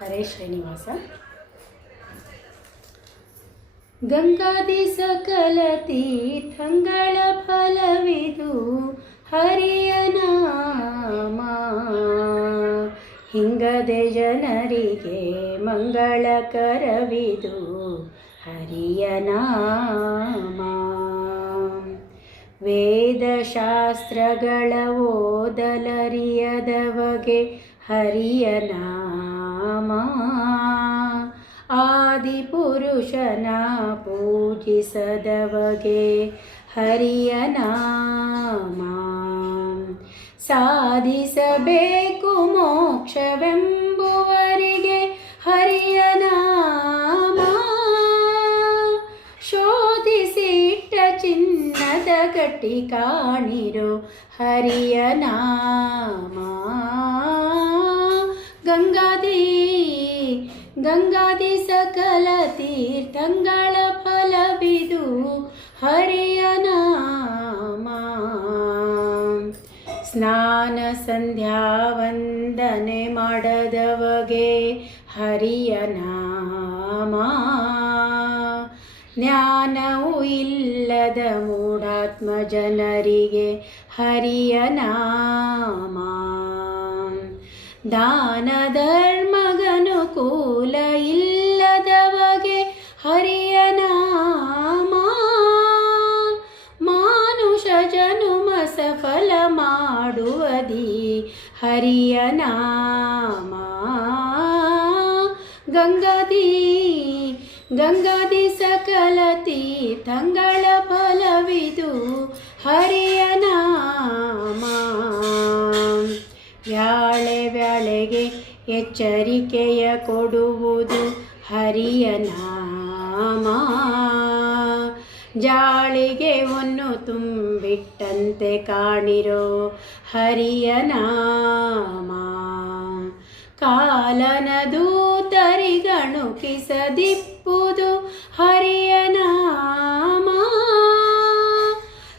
ಹರೇ ಶ್ರೀನಿವಾಸ. ಗಂಗಾದಿ ಸಕಲ ತೀರ್ಥಂಗಳ ಫಲವಿದು ಹರಿಯ ನಾಮ. ಹಿಂಗದೆ ಜನರಿಗೆ ಮಂಗಳಕರವಿದು ಹರಿಯ ನಾಮ. ವೇದಶಾಸ್ತ್ರಗಳ ಓದಲರಿಯದವಗೆ ಹರಿಯ ನಾಮ. ಆದಿಪುರುಷನ ಪೂಜಿಸದವಗೆ ಹರಿಯ ನಾಮ. ಸಾಧಿಸಬೇಕು ಮೋಕ್ಷವೆಂಬುವರಿಗೆ ಹರಿಯ ನಾಮ. ಶೋಧಿಸಿಟ್ಟ ಚಿನ್ನದ ಗಟ್ಟಿ ಕಾಣಿರೋ ಹರಿಯ ನಾಮ. ಗಂಗಾದಿ ಸಕಲ ತೀರ್ಥಂಗಳ ಫಲವಿದು ಹರಿಯ ನಾಮ. ಸ್ನಾನ ಸಂಧ್ಯಾ ವಂದನೆ ಮಾಡದವಗೆ ಹರಿಯ ನಾಮ. ಜ್ಞಾನವು ಇಲ್ಲದ ಮೂಢಾತ್ಮ ಜನರಿಗೆ ಹರಿಯ ನಾಮ. ದಾನ ಧರ್ಮಗನುಕೂಲ ಇಲ್ಲದವಗೆ ಹರಿಯ ನಾಮ. ಮಾನುಷ ಜನುಮ ಸಫಲ ಮಾಡುವದಿ ಹರಿಯ ನಾಮ. ಗಂಗಾದಿ ಸಕಲ ತೀರ್ಥಂಗಳ ಫಲವಿದು ಹರಿಯ ನಾಮ. ವ್ಯಾಳೆಗೆ ಎಚ್ಚರಿಕೆಯ ಕೊಡುವುದು ಹರಿಯ ನಾಮ. ಜಾಳಿಗೆ ಒಂದು ತುಂಬಿಟ್ಟಂತೆ ಕಾಣಿರೋ ಹರಿಯ ನಾಮ. ಕಾಲನ ದೂತರಿಗಣುಕಿಸದಿಪ್ಪುದು ಹರಿಯ ನಾಮ.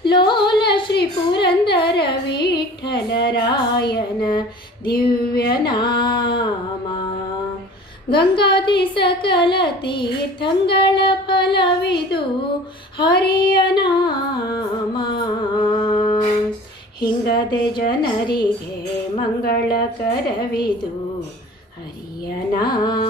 ಲೋಲ ಶ್ರೀ ಪುರಂದರ ವಿಠ್ಠಲರಾಯನ ದಿವ್ಯ ನಾಮ. ಗಂಗಾದಿ ಸಕಲ ತೀರ್ಥಂಗಳ ಫಲವಿದು ಹರಿಯ ನಾಮ. ಹಿಂಗದೆ ಜನರಿಗೆ ಮಂಗಳಕರವಿದು ಹರಿಯ ನಾಮ.